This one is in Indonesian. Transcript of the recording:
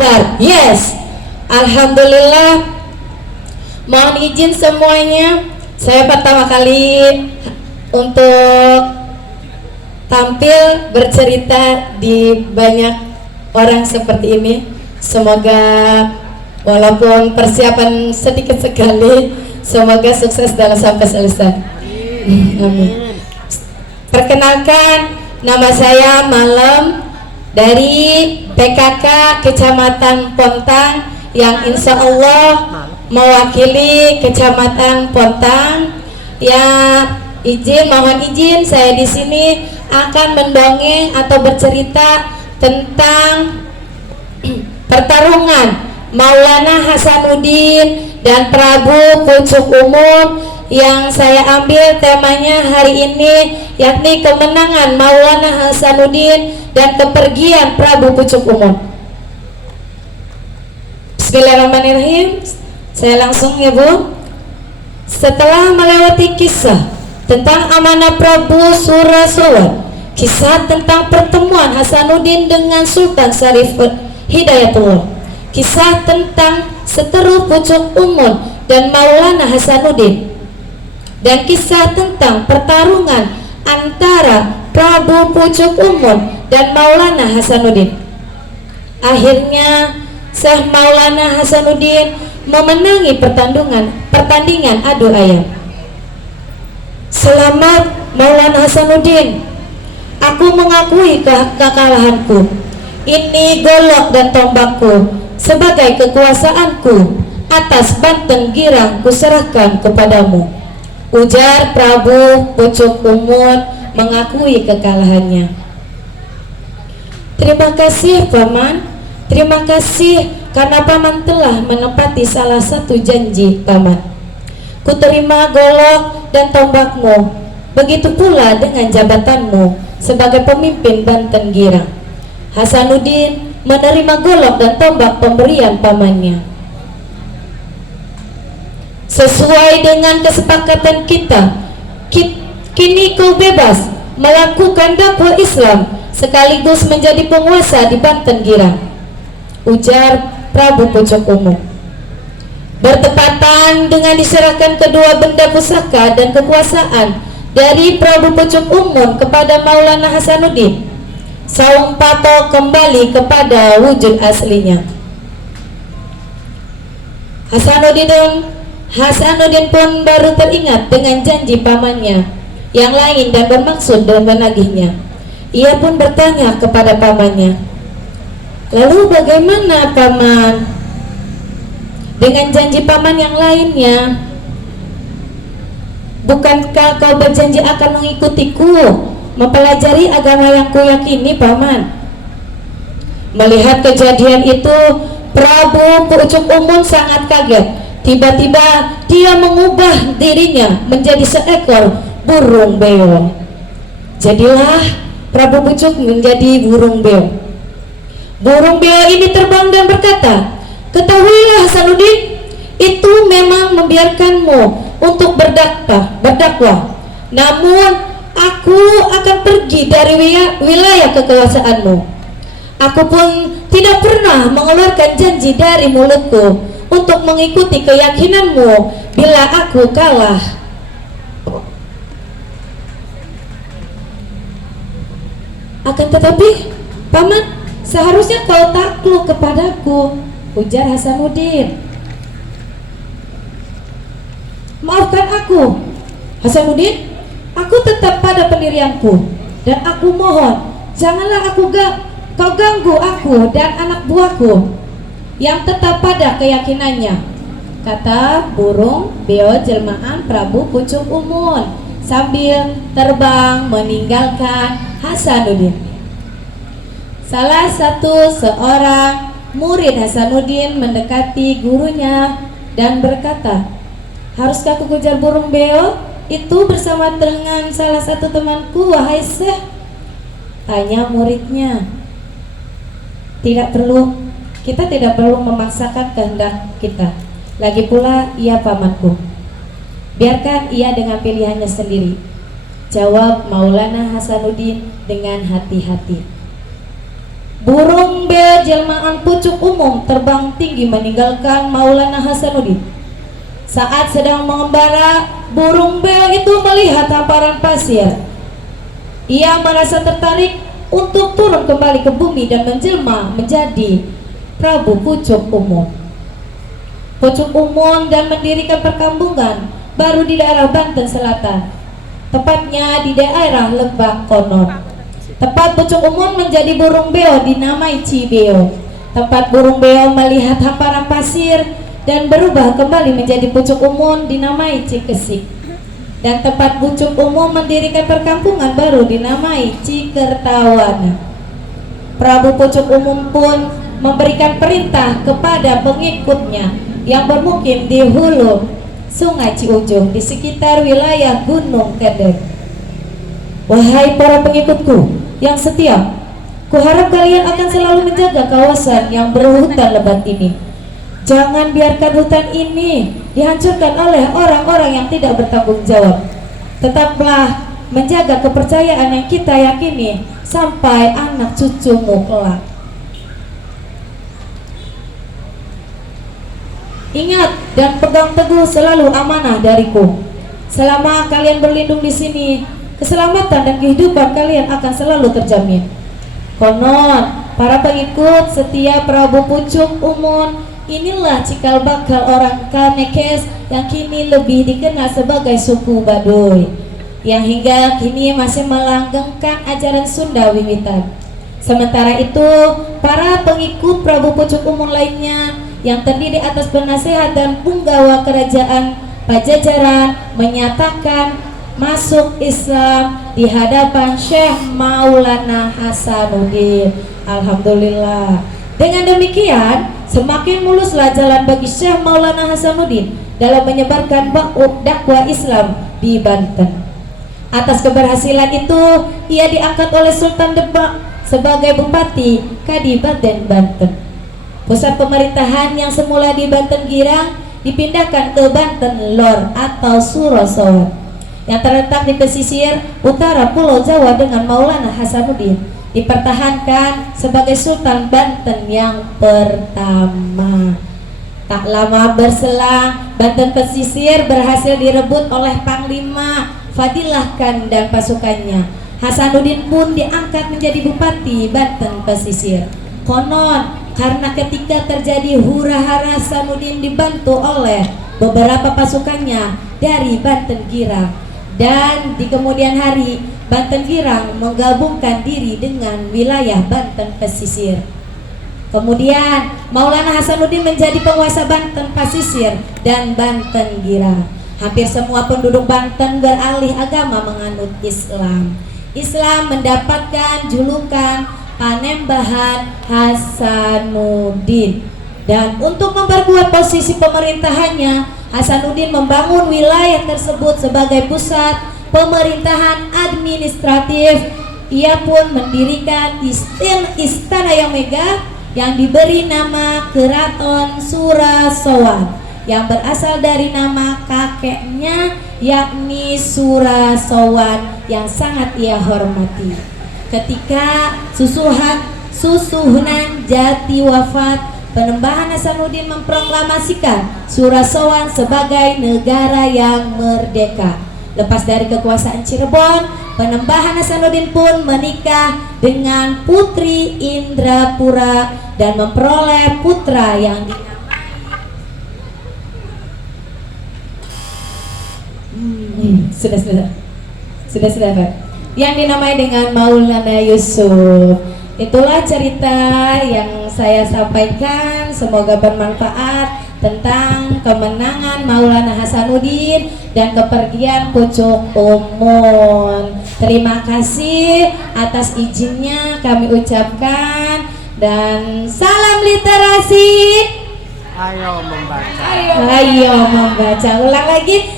Akbar. Yes, alhamdulillah. Mohon izin semuanya, saya pertama kali untuk tampil bercerita di banyak orang seperti ini. Semoga walaupun persiapan sedikit sekali, semoga sukses dalam sampai selesai. Amin. Perkenalkan, nama saya Malam dari PKK Kecamatan Pontang yang insya Allah mewakili Kecamatan Pontang. Ya, mohon izin saya di sini akan mendongeng atau bercerita tentang pertarungan Maulana Hasanuddin dan Prabu Pucuk Umum yang saya ambil temanya hari ini, yakni kemenangan Maulana Hasanuddin dan kepergian Prabu Pucuk Umum. Bismillahirrahmanirrahim. Saya langsung ya Bu. Setelah melewati kisah tentang amanah Prabu Surasowa, kisah tentang pertemuan Hasanuddin dengan Sultan Syarif Hidayatullah, kisah tentang seteru Pucuk Umum dan Maulana Hasanuddin, dan kisah tentang pertarungan antara Prabu Pucuk Umum dan Maulana Hasanuddin. Akhirnya Syekh Maulana Hasanuddin memenangi pertandingan adu ayam. Selamat Maulana Hasanuddin, aku mengakui kekalahanku. Ini golok dan tombakku sebagai kekuasaanku atas Banten Girang kuserahkan kepadamu, ujar Prabu Pucuk Umum mengakui kekalahannya. Terima kasih Paman, terima kasih karena Paman telah menepati salah satu janji Paman. Kuterima golok dan tombakmu, begitu pula dengan jabatanmu sebagai pemimpin Banten Girang. Hasanuddin menerima golok dan tombak pemberian pamannya. Sesuai dengan kesepakatan kita, kini kau bebas melakukan dakwah Islam sekaligus menjadi penguasa di Banten Girang, ujar Prabu Pucuk Umum. Bertepatan dengan diserahkan kedua benda pusaka dan kekuasaan dari Prabu Pucuk Umum kepada Maulana Hasanuddin, Saung Pato kembali kepada wujud aslinya. Hasanuddin pun baru teringat dengan janji pamannya yang lain dan bermaksud dalam menagihnya. Ia pun bertanya kepada pamannya, lalu bagaimana Paman dengan janji paman yang lainnya? Bukankah kau berjanji akan mengikutiku mempelajari agama yang kuyakini Paman? Melihat kejadian itu, Prabu Pucuk Umum sangat kaget. Tiba-tiba dia mengubah dirinya menjadi seekor burung beo. Jadilah Prabu Pucuk menjadi burung beo. Burung beo ini terbang dan berkata, ketahuilah Hasanuddin, itu memang membiarkanmu untuk berdakwah, namun aku akan pergi dari wilayah kekuasaanmu. Aku pun tidak pernah mengeluarkan janji dari mulutku untuk mengikuti keyakinanmu bila aku kalah. Akan tetapi, Paman, seharusnya kau takluk kepadaku, ujar Hasanuddin. Maafkan aku, Hasanuddin, aku tetap pada pendirianku, dan aku mohon janganlah kau ganggu aku dan anak buahku yang tetap pada keyakinannya, kata burung beo jelmaan Prabu Pucuk Umum sambil terbang meninggalkan Hasanuddin. Salah satu seorang murid Hasanuddin mendekati gurunya dan berkata, haruskah aku kejar burung beo itu bersama dengan salah satu temanku, wahai Syekh? Tanya muridnya. Tidak perlu, kita tidak perlu memaksakan kehendak kita. Lagi pula ia pamanku, biarkan ia dengan pilihannya sendiri, jawab Maulana Hasanuddin dengan hati-hati. Burung beo jelmaan pucuk umum terbang tinggi meninggalkan Maulana Hasanuddin. Saat sedang mengembara, burung beo itu melihat hamparan pasir. Ia merasa tertarik untuk turun kembali ke bumi dan menjelma menjadi Prabu Pucuk Umum. Pucuk Umum dan mendirikan perkampungan baru di daerah Banten Selatan, tepatnya di daerah Lebak Konon. Tempat Pucuk Umum menjadi burung beo dinamai Cibeo. Tempat burung beo melihat hamparan pasir dan berubah kembali menjadi Pucuk Umum dinamai Cikesik. Dan tempat Pucuk Umum mendirikan perkampungan baru dinamai Cikertawana. Prabu Pucuk Umum pun memberikan perintah kepada pengikutnya yang bermukim di hulu Sungai Ciujung di sekitar wilayah Gunung Kedek. Wahai para pengikutku yang setia, kuharap kalian akan selalu menjaga kawasan yang berhutan lebat ini. Jangan biarkan hutan ini dihancurkan oleh orang-orang yang tidak bertanggung jawab. Tetaplah menjaga kepercayaan yang kita yakini sampai anak cucumu kelak. Ingat dan pegang teguh selalu amanah dariku. Selama kalian berlindung di sini, keselamatan dan kehidupan kalian akan selalu terjamin. Konon, para pengikut setia Prabu Pucuk Umum inilah cikal bakal orang Kanekes yang kini lebih dikenal sebagai suku Baduy, yang hingga kini masih melanggengkan ajaran Sunda wiwitan. Sementara itu, para pengikut Prabu Pucuk Umum lainnya yang terdiri atas penasehat dan punggawa kerajaan Pajajaran menyatakan masuk Islam di hadapan Syekh Maulana Hasanuddin. Alhamdulillah. Dengan demikian, semakin muluslah jalan bagi Syekh Maulana Hasanuddin dalam menyebarkan dakwah Islam di Banten. Atas keberhasilan itu, ia diangkat oleh Sultan Demak sebagai Bupati Kadipaten Banten. Pusat pemerintahan yang semula di Banten Girang dipindahkan ke Banten Lor atau Surosowan yang terletak di pesisir utara Pulau Jawa dengan Maulana Hasanuddin dipertahankan sebagai Sultan Banten yang pertama. Tak lama berselang, Banten pesisir berhasil direbut oleh Panglima Fadilah Khan dan pasukannya. Hasanuddin pun diangkat menjadi Bupati Banten pesisir. Konon, karena ketika terjadi hura-hara, Hasanuddin dibantu oleh beberapa pasukannya dari Banten Girang, dan di kemudian hari Banten Girang menggabungkan diri dengan wilayah Banten pesisir. Kemudian Maulana Hasanuddin menjadi penguasa Banten pesisir dan Banten Girang. Hampir semua penduduk Banten beralih agama menganut Islam. Islam mendapatkan julukan Panembahan Hasanuddin. Dan untuk memperkuat posisi pemerintahannya, Hasanuddin membangun wilayah tersebut sebagai pusat pemerintahan administratif. Ia pun mendirikan istana yang megah yang diberi nama Keraton Surasowan, yang berasal dari nama kakeknya, yakni Surasowan, yang sangat ia hormati. Ketika Susuhunan Jati wafat, Panembahan Hasanuddin memproklamasikan Surasowan sebagai negara yang merdeka. Lepas dari kekuasaan Cirebon, Panembahan Hasanuddin pun menikah dengan Putri Indrapura dan memperoleh putra yang sudah Pak, yang dinamai dengan Maulana Yusuf. Itulah cerita yang saya sampaikan, semoga bermanfaat tentang kemenangan Maulana Hasanuddin dan kepergian Pucuk Umum. Terima kasih atas izinnya kami ucapkan, dan salam literasi. Ayo membaca. Ayo membaca. Ulang lagi.